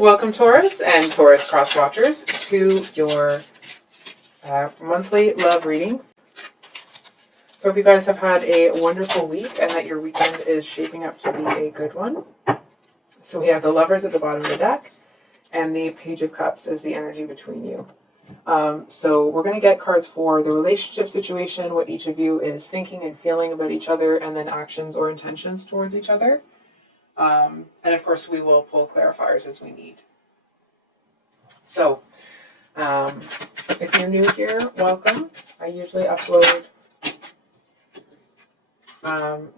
Welcome, Taurus and Taurus cross watchers, to your monthly love reading. So I hope you guys have had a wonderful week and that your weekend is shaping up to be a good one. So we have the Lovers at the bottom of the deck and the Page of Cups as the energy between you. So we're going to get cards for the relationship situation, what each of you is thinking and feeling about each other, and then actions or intentions towards each other. And of course, we will pull clarifiers as we need. So, if you're new here, welcome. I usually upload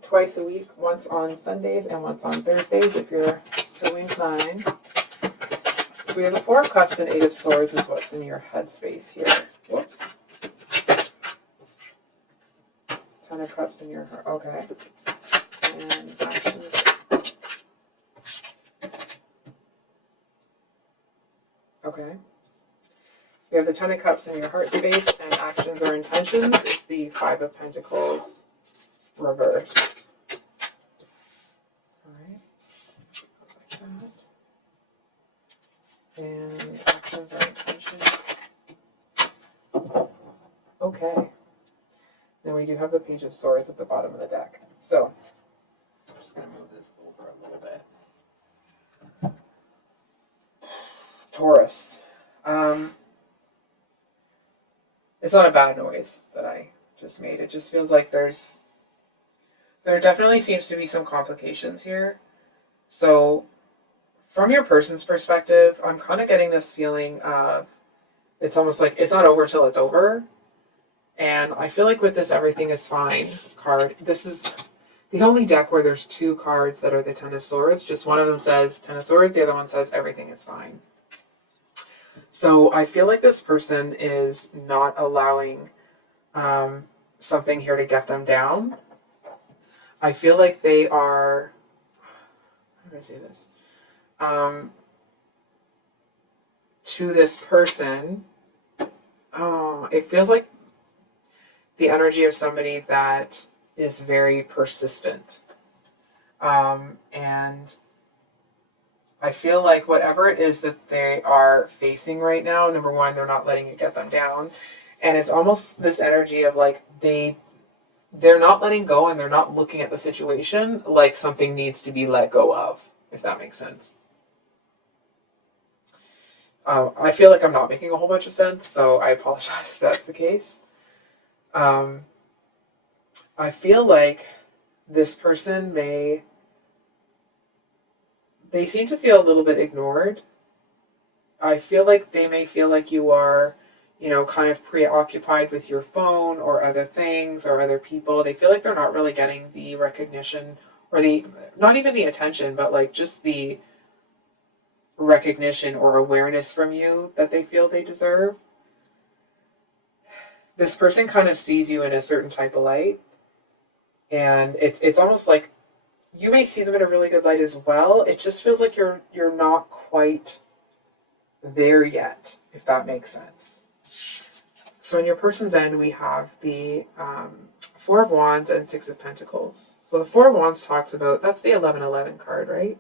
twice a week, once on Sundays and once on Thursdays, if you're so inclined. So we have the Four of Cups and Eight of Swords is what's in your headspace here. Whoops. Ten of Cups in your heart. Okay. And actions. Okay. We have the Ten of Cups in your heart space, and actions or intentions is the Five of Pentacles reversed. Alright. Just like that. And actions or intentions. Okay. Then we do have the Page of Swords at the bottom of the deck. So, I'm just going to move this over a little bit. Taurus. It's not a bad noise that I just made. It just feels like there definitely seems to be some complications here. So from your person's perspective, I'm kind of getting this feeling of it's almost like it's not over till it's over. And I feel like with this everything is fine card, this is the only deck where there's two cards that are the Ten of Swords. Just one of them says Ten of Swords, the other one says everything is fine. So I feel like this person is not allowing something here to get them down. I feel like they are, how do I say this? To this person, it feels like the energy of somebody that is very persistent. And I feel like whatever it is that they are facing right now, number one, they're not letting it get them down. And it's almost this energy of like they're not letting go and they're not looking at the situation like something needs to be let go of, if that makes sense. I feel like I'm not making a whole bunch of sense, so I apologize if that's the case. I feel like this person they seem to feel a little bit ignored. I feel like they may feel like you are, kind of preoccupied with your phone or other things or other people. They feel like they're not really getting the recognition or not even the attention, but like just the recognition or awareness from you that they feel they deserve. This person kind of sees you in a certain type of light. And it's almost like you may see them in a really good light as well. It just feels like you're not quite there yet, if that makes sense. So in your person's end, we have the Four of Wands and Six of Pentacles. So the Four of Wands talks about, that's the 1111 card, right?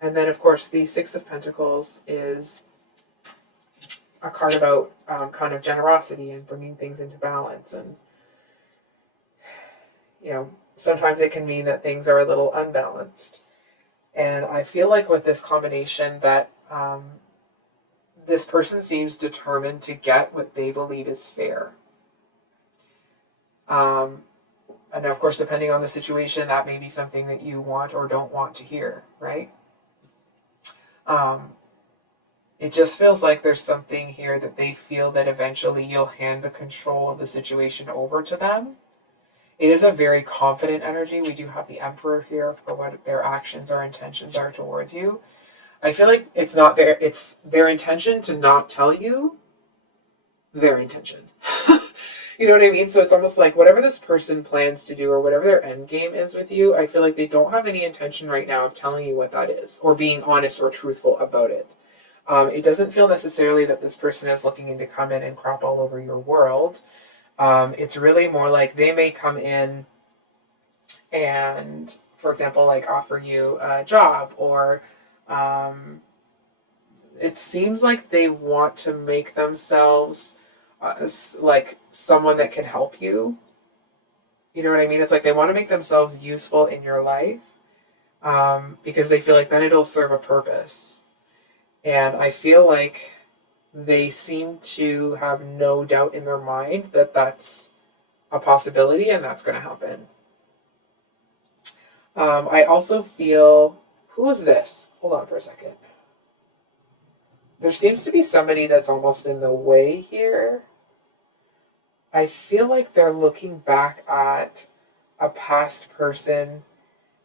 And then, of course, the Six of Pentacles is a card about kind of generosity and bringing things into balance. And, sometimes it can mean that things are a little unbalanced. And I feel like with this combination that this person seems determined to get what they believe is fair. And of course, depending on the situation, that may be something that you want or don't want to hear, right? It just feels like there's something here that they feel that eventually you'll hand the control of the situation over to them. It is a very confident energy. We do have the Emperor here for what their actions or intentions are towards you. I feel like it's their intention to not tell you their intention. You know what I mean? So it's almost like whatever this person plans to do or whatever their end game is with you, I feel like they don't have any intention right now of telling you what that is or being honest or truthful about it. It doesn't feel necessarily that this person is looking to come in and crap all over your world. It's really more like they may come in and, for example, like offer you a job or it seems like they want to make themselves like someone that can help you. You know what I mean? It's like they want to make themselves useful in your life, because they feel like then it'll serve a purpose. And I feel like they seem to have no doubt in their mind that that's a possibility and that's going to happen. I also feel, who is this? Hold on for a second. There seems to be somebody that's almost in the way here. I feel like they're looking back at a past person,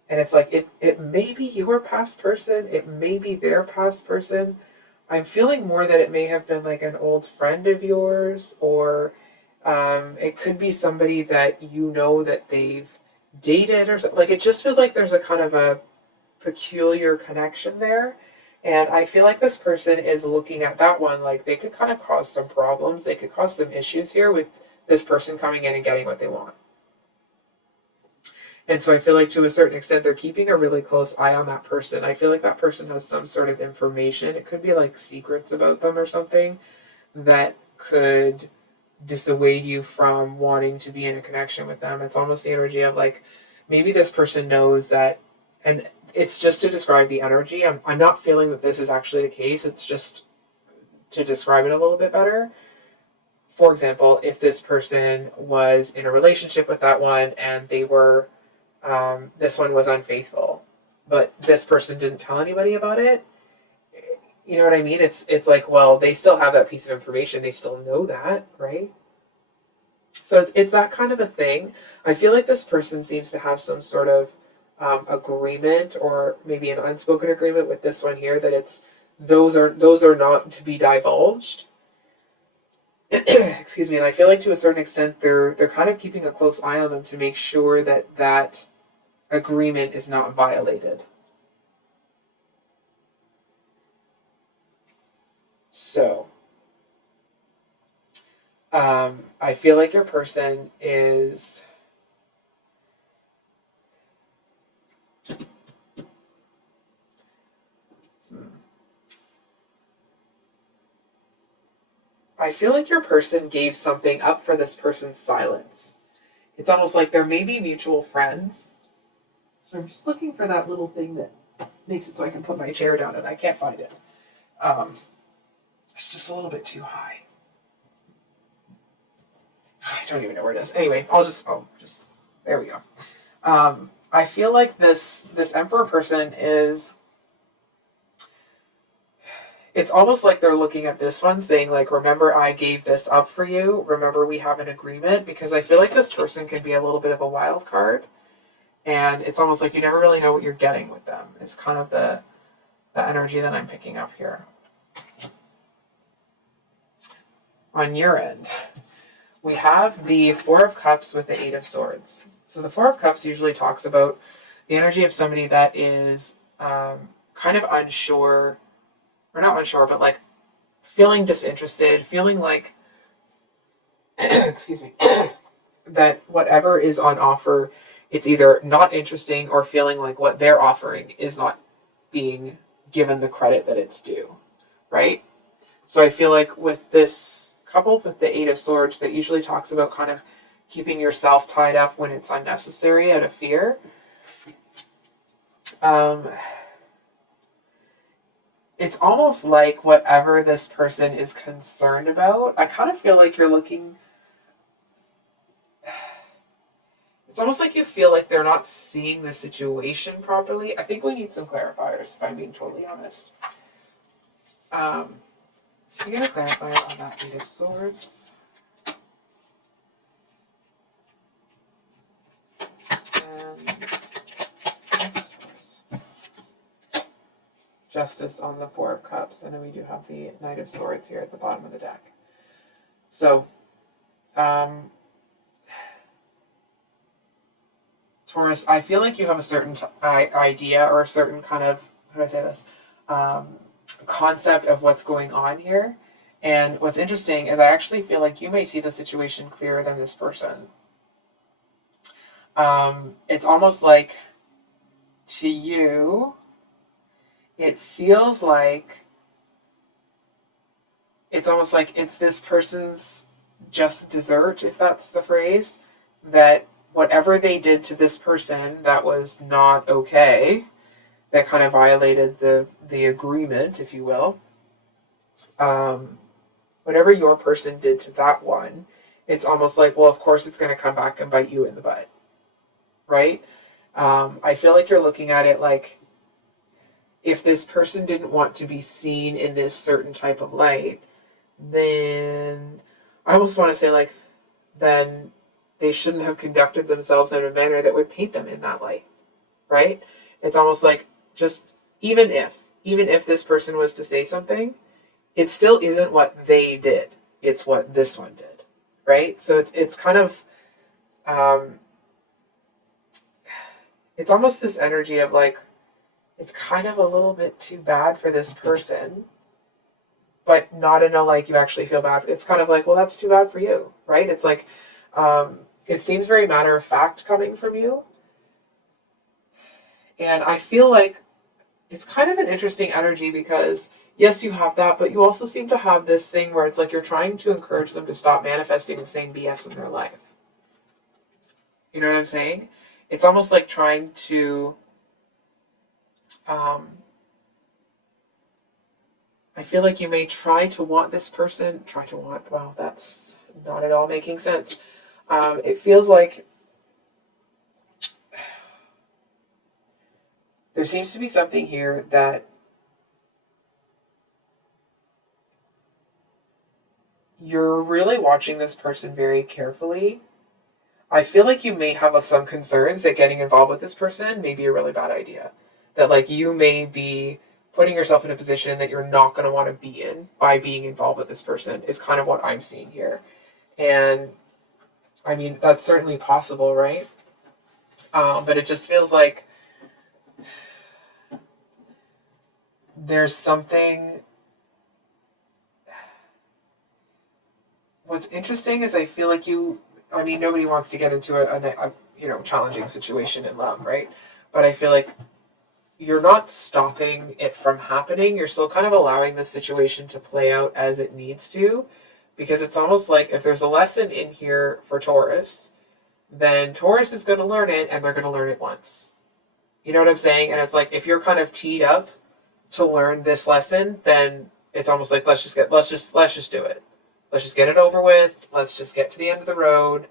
and it's like it may be your past person, it may be their past person. I'm feeling more that it may have been like an old friend of yours, or it could be somebody that you know that they've dated or something. Like it just feels like there's a kind of a peculiar connection there. And I feel like this person is looking at that one like they could kind of cause some problems. They could cause some issues here with this person coming in and getting what they want. And so I feel like to a certain extent, they're keeping a really close eye on that person. I feel like that person has some sort of information. It could be like secrets about them or something that could dissuade you from wanting to be in a connection with them. It's almost the energy of like, maybe this person knows that, and it's just to describe the energy. I'm not feeling that this is actually the case. It's just to describe it a little bit better. For example, if this person was in a relationship with that one and they were, this one was unfaithful, but this person didn't tell anybody about it. You know what I mean? It's like, well, they still have that piece of information. They still know that, right? So it's that kind of a thing. I feel like this person seems to have some sort of agreement, or maybe an unspoken agreement with this one here, that it's those are not to be divulged. Excuse me. And I feel like to a certain extent they're kind of keeping a close eye on them to make sure that that agreement is not violated. So I feel like your person is I feel like your person gave something up for this person's silence. It's almost like there may be mutual friends. So I'm just looking for that little thing that makes it so I can put my chair down, and I can't find it. It's just a little bit too high. I don't even know where it is. Anyway, I'll just there we go. I feel like this Emperor person is, it's almost like they're looking at this one saying like, remember I gave this up for you. Remember we have an agreement, because I feel like this person can be a little bit of a wild card, and it's almost like you never really know what you're getting with them. It's kind of the energy that I'm picking up here. On your end, we have the Four of Cups with the Eight of Swords. So the Four of Cups usually talks about the energy of somebody that is kind of unsure, or not unsure, but like feeling disinterested, feeling like, excuse me, that whatever is on offer, it's either not interesting, or feeling like what they're offering is not being given the credit that it's due, right? So I feel like with this, coupled with the Eight of Swords, that usually talks about kind of keeping yourself tied up when it's unnecessary out of fear. It's almost like whatever this person is concerned about, I kind of feel like you're looking, it's almost like you feel like they're not seeing the situation properly. I think we need some clarifiers, if I'm being totally honest. Can you get a clarifier on that Eight of Swords? And next choice. Justice on the Four of Cups, and then we do have the Knight of Swords here at the bottom of the deck. So, Taurus, I feel like you have a certain idea, or a certain kind of, how do I say this, concept of what's going on here. And what's interesting is I actually feel like you may see the situation clearer than this person. It's almost like, to you, it feels like it's almost like it's this person's just dessert, if that's the phrase, that whatever they did to this person that was not okay, that kind of violated the agreement, if you will, whatever your person did to that one, it's almost like, well, of course it's going to come back and bite you in the butt, right? I feel like you're looking at it like, if this person didn't want to be seen in this certain type of light, then I almost want to say, like, then they shouldn't have conducted themselves in a manner that would paint them in that light, right? It's almost like, just even if this person was to say something, it still isn't what they did. It's what this one did, right? So it's kind of, it's almost this energy of like, it's kind of a little bit too bad for this person, but not in a like you actually feel bad. It's kind of like, well, that's too bad for you, right? It's like, it seems very matter of fact coming from you. And I feel like it's kind of an interesting energy because, yes, you have that, but you also seem to have this thing where it's like you're trying to encourage them to stop manifesting the same BS in their life. You know what I'm saying? It's almost like trying to, I feel like you may try to want this person, wow, that's not at all making sense. It feels like there seems to be something here that you're really watching this person very carefully. I feel like you may have some concerns that getting involved with this person may be a really bad idea. That like you may be putting yourself in a position that you're not going to want to be in by being involved with this person is kind of what I'm seeing here. And I mean, that's certainly possible, right? But it just feels like there's something. What's interesting is I feel like nobody wants to get into a challenging situation in love, right? But I feel like you're not stopping it from happening. You're still kind of allowing the situation to play out as it needs to, because it's almost like if there's a lesson in here for Taurus, then Taurus is going to learn it, and they're going to learn it once. You know what I'm saying? And it's like, if you're kind of teed up to learn this lesson, then it's almost like, let's just do it. Let's just get it over with. Let's just get to the end of the road,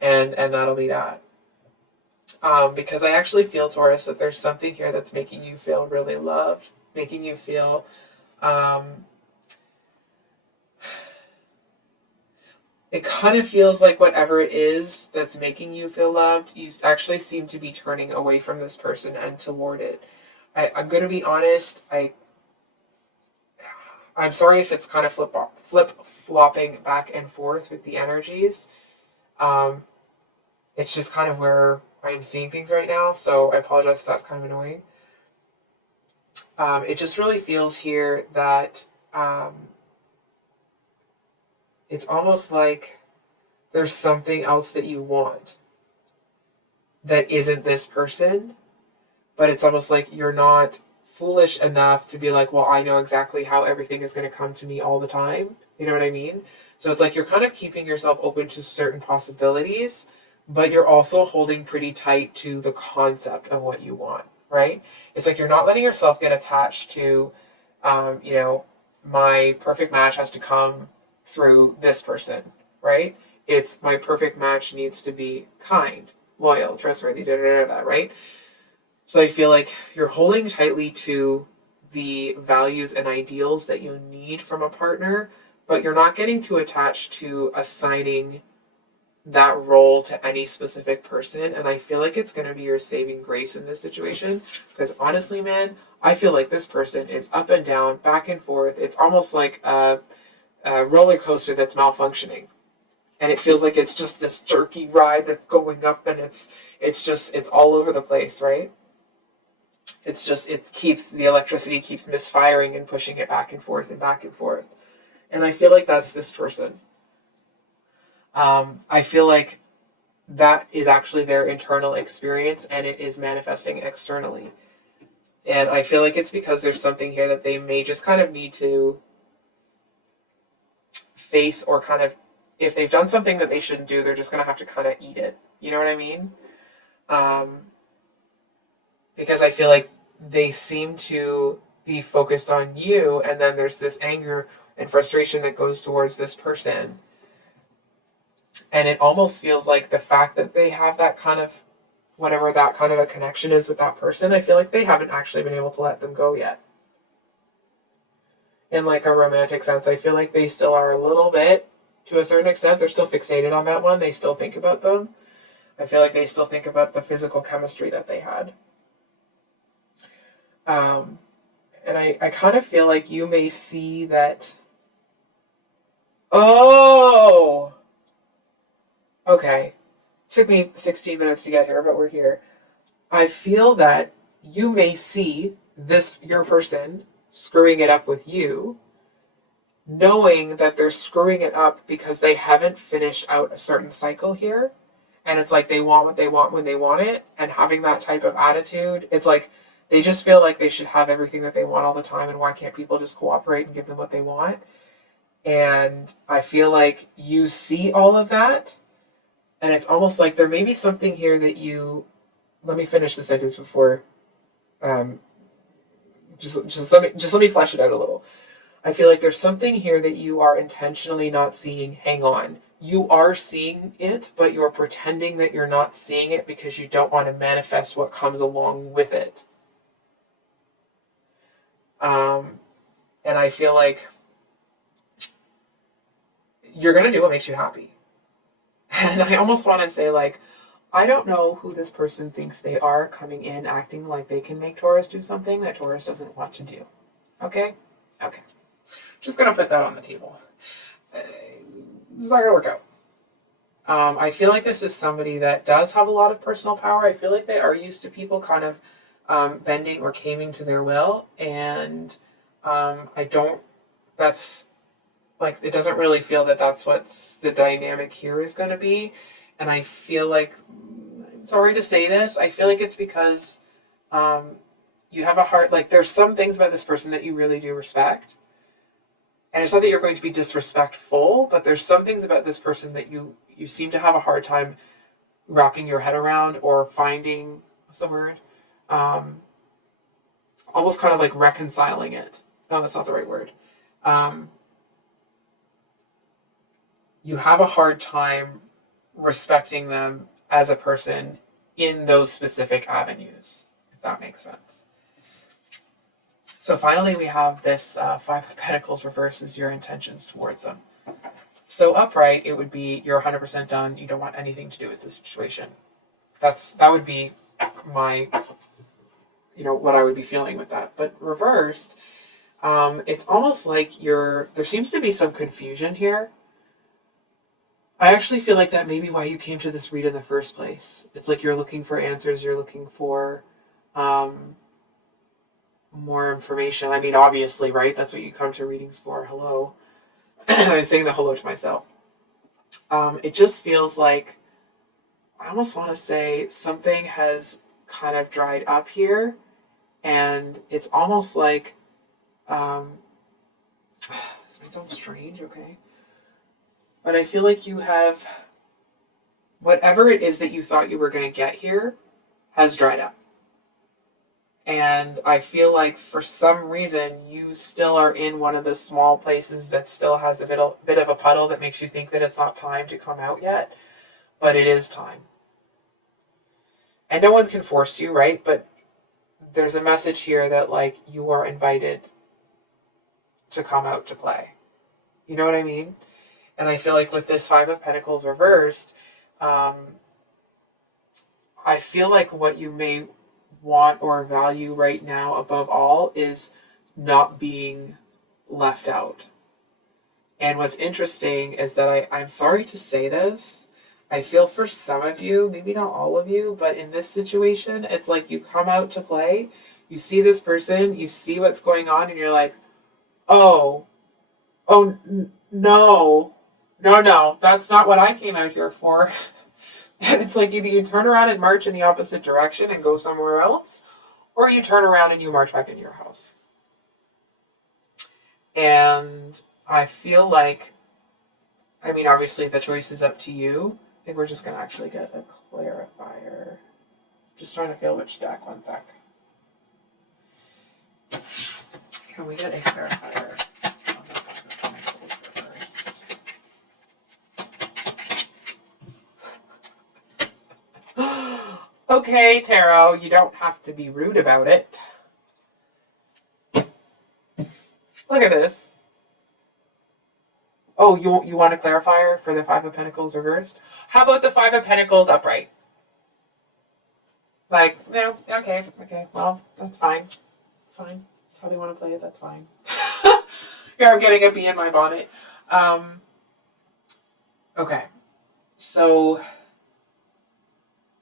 and that'll be that. Because I actually feel, Taurus, that there's something here that's making you feel really loved, making you feel it kind of feels like whatever it is that's making you feel loved, you actually seem to be turning away from this person and toward it. I'm going to be honest, I'm sorry if it's kind of flip-flopping back and forth with the energies. It's just kind of where I'm seeing things right now, so I apologize if that's kind of annoying. It just really feels here that it's almost like there's something else that you want that isn't this person, but it's almost like you're not foolish enough to be like, well, I know exactly how everything is going to come to me all the time. You know what I mean? So it's like you're kind of keeping yourself open to certain possibilities, but you're also holding pretty tight to the concept of what you want, right? It's like you're not letting yourself get attached to, my perfect match has to come through this person, right? It's my perfect match needs to be kind, loyal, trustworthy, right? So I feel like you're holding tightly to the values and ideals that you need from a partner, but you're not getting too attached to assigning that role to any specific person. And I feel like it's going to be your saving grace in this situation, because honestly, man, I feel like this person is up and down, back and forth. It's almost like a roller coaster that's malfunctioning, and it feels like it's just this jerky ride that's going up, and it's all over the place, right? The electricity keeps misfiring and pushing it back and forth and back and forth. And I feel like that's this person. I feel like that is actually their internal experience, and it is manifesting externally. And I feel like it's because there's something here that they may just kind of need to face or kind of, if they've done something that they shouldn't do, they're just going to have to kind of eat it. You know what I mean? Because I feel like they seem to be focused on you, and then there's this anger and frustration that goes towards this person. And it almost feels like the fact that they have that kind of, whatever that kind of a connection is with that person, I feel like they haven't actually been able to let them go yet. In like a romantic sense, I feel like they still are a little bit, to a certain extent, they're still fixated on that one. They still think about them. I feel like they still think about the physical chemistry that they had. And I kind of feel like you may see that. Oh! Okay. Took me 16 minutes to get here, but we're here. I feel that you may see your person screwing it up with you, knowing that they're screwing it up because they haven't finished out a certain cycle here. And it's like they want what they want when they want it. And having that type of attitude, it's like they just feel like they should have everything that they want all the time. And why can't people just cooperate and give them what they want? And I feel like you see all of that. And it's almost like there may be something here that you... Let me finish the sentence before... Just let me flesh it out a little. I feel like there's something here that you are intentionally not seeing. Hang on. You are seeing it, but you're pretending that you're not seeing it because you don't want to manifest what comes along with it. And I feel like you're going to do what makes you happy. And I almost want to say, like, I don't know who this person thinks they are coming in acting like they can make Taurus do something that Taurus doesn't want to do. Okay? Okay. Just going to put that on the table. It's not going to work out. I feel like this is somebody that does have a lot of personal power. I feel like they are used to people kind of bending or caving to their will. And that's like, it doesn't really feel that that's what's the dynamic here is going to be. And I feel like, sorry to say this, I feel like it's because you have a heart, like there's some things about this person that you really do respect. And it's not that you're going to be disrespectful, but there's some things about this person that you seem to have a hard time wrapping your head around or finding, what's the word? Almost kind of like reconciling it. No, that's not the right word. You have a hard time respecting them as a person in those specific avenues, if that makes sense. So finally, we have this Five of Pentacles reverses your intentions towards them. So upright, it would be you're 100% done. You don't want anything to do with the situation. That would be my, what I would be feeling with that. But reversed, it's almost like there seems to be some confusion here. I actually feel like that may be why you came to this read in the first place. It's like you're looking for answers. You're looking for more information. I mean, obviously, right? That's what you come to readings for. Hello. I'm saying the hello to myself. It just feels like, I almost want to say something has kind of dried up here. And it's almost like, this might sound strange, okay? But I feel like you have, whatever it is that you thought you were going to get here has dried up. And I feel like for some reason you still are in one of the small places that still has a bit of a puddle that makes you think that it's not time to come out yet. But it is time. And no one can force you, right? But there's a message here that like you are invited to come out to play. You know what I mean? And I feel like with this Five of Pentacles reversed, I feel like what you may want or value right now above all is not being left out. And what's interesting is that I'm sorry to say this, I feel for some of you, maybe not all of you, but in this situation, it's like you come out to play, you see this person, you see what's going on, and you're like, no, that's not what I came out here for. And it's like either you turn around and march in the opposite direction and go somewhere else, or you turn around and you march back into your house. And I feel like I mean, obviously the choice is up to you. I think we're just going to actually get a clarifier. Just trying to feel which deck. One sec. Can we get a clarifier? Okay, Tarot, you don't have to be rude about it. Look at this. Oh, you want a clarifier for the Five of Pentacles reversed? How about the Five of Pentacles upright? Like, no, okay, well, that's fine. That's fine. That's how they want to play it, that's fine. Here, I'm getting a bee in my bonnet. Okay. So,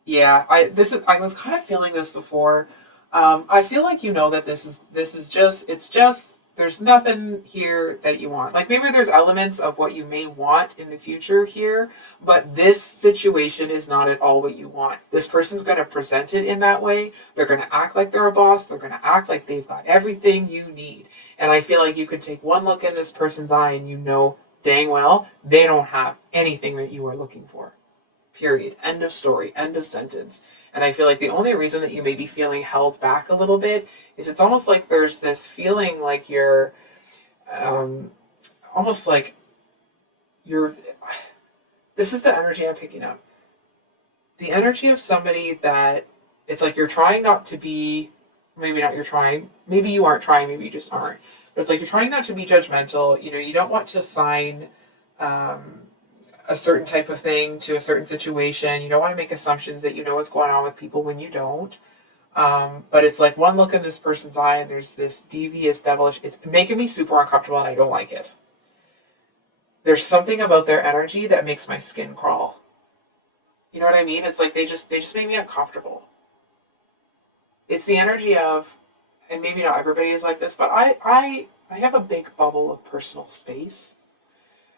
yeah, I was kind of feeling this before. I feel like you know that this is just there's nothing here that you want. Like maybe there's elements of what you may want in the future here, but this situation is not at all what you want. This person's going to present it in that way. They're going to act like they're a boss. They're going to act like they've got everything you need. And I feel like you could take one look in this person's eye and you know dang well they don't have anything that you are looking for. Period. End of story. End of sentence. And I feel like the only reason that you may be feeling held back a little bit is it's almost like there's this feeling like you're almost like you're. This is the energy I'm picking up. The energy of somebody that it's like you're trying not to be, maybe not you're trying, maybe you aren't trying, maybe you just aren't. But it's like you're trying not to be judgmental. You know, you don't want to sign a certain type of thing to a certain situation. You don't want to make assumptions that you know what's going on with people when you don't. But it's like one look in this person's eye and there's this devious, devilish, it's making me super uncomfortable and I don't like it. There's something about their energy that makes my skin crawl. You know what I mean? It's like they just make me uncomfortable. It's the energy of, and maybe not everybody is like this, but I have a big bubble of personal space.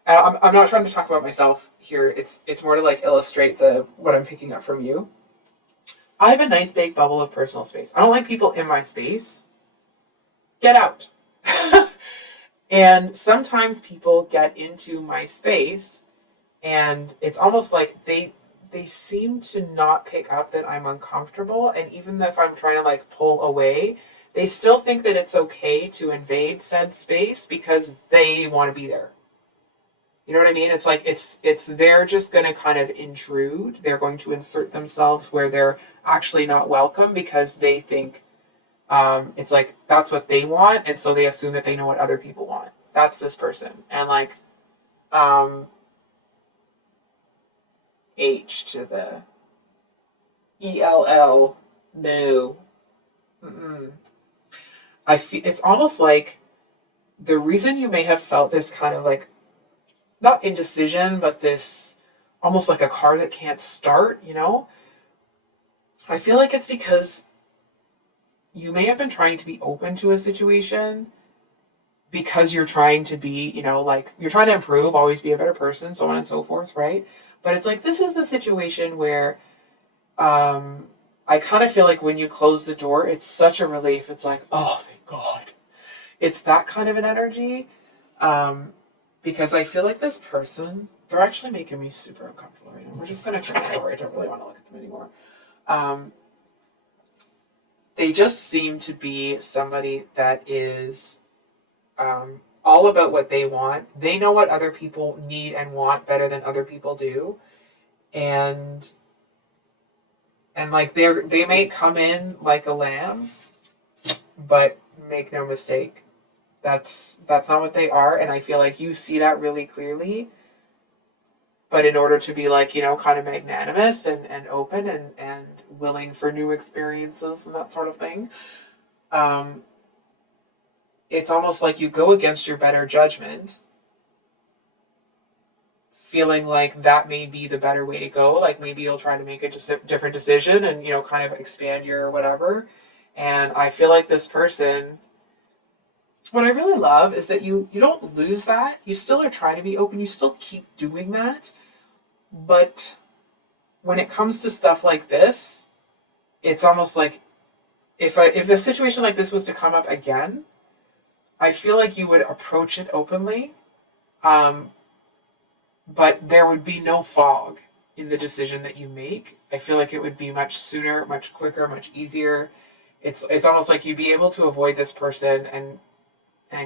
I'm not trying to talk about myself here. It's more to like illustrate what I'm picking up from you. I have a nice big bubble of personal space. I don't like people in my space. Get out. And sometimes people get into my space and it's almost like they seem to not pick up that I'm uncomfortable. And even if I'm trying to like pull away, they still think that it's okay to invade said space because they want to be there. You know what I mean? It's like they're just going to kind of intrude. They're going to insert themselves where they're actually not welcome because they think it's like that's what they want, and so they assume that they know what other people want. That's this person. And like H to the ELL, no. I feel it's almost like the reason you may have felt this kind of like not indecision, but this almost like a car that can't start, you know? I feel like it's because you may have been trying to be open to a situation because you're trying to be, you know, like you're trying to improve, always be a better person, so on and so forth, right? But it's like this is the situation where I kind of feel like when you close the door, it's such a relief. It's like, oh, thank God. It's that kind of an energy. Because I feel like this person, they're actually making me super uncomfortable right now. We're just going to turn it over. I don't really want to look at them anymore. They just seem to be somebody that is all about what they want. They know what other people need and want better than other people do. And like they may come in like a lamb, but make no mistake. That's not what they are, and I feel like you see that really clearly. But in order to be like, you know, kind of magnanimous and open and willing for new experiences and that sort of thing, it's almost like you go against your better judgment, feeling like that may be the better way to go. Like maybe you'll try to make a different decision and, you know, kind of expand your whatever. And I feel like this person, what I really love is that you don't lose that. You still are trying to be open. You still keep doing that. But when it comes to stuff like this, it's almost like if a situation like this was to come up again, I feel like you would approach it openly. but there would be no fog in the decision that you make. I feel like it would be much sooner, much quicker, much easier. It's almost like you'd be able to avoid this person and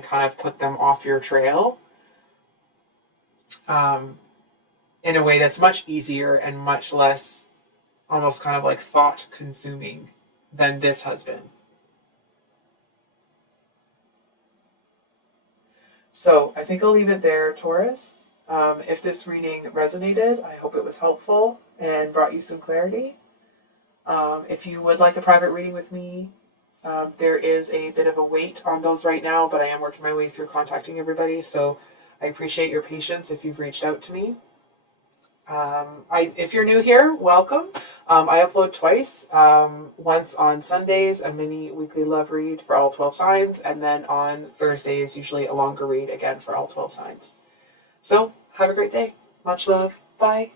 kind of put them off your trail in a way that's much easier and much less almost kind of like thought consuming than this husband. So I think I'll leave it there, Taurus. If this reading resonated, I hope it was helpful and brought you some clarity. If you would like a private reading with me, there is a bit of a wait on those right now, but I am working my way through contacting everybody, so I appreciate your patience if you've reached out to me. If you're new here, welcome. I upload twice, once on Sundays, a mini weekly love read for all 12 signs, and then on Thursdays, usually a longer read again for all 12 signs. So, have a great day. Much love. Bye.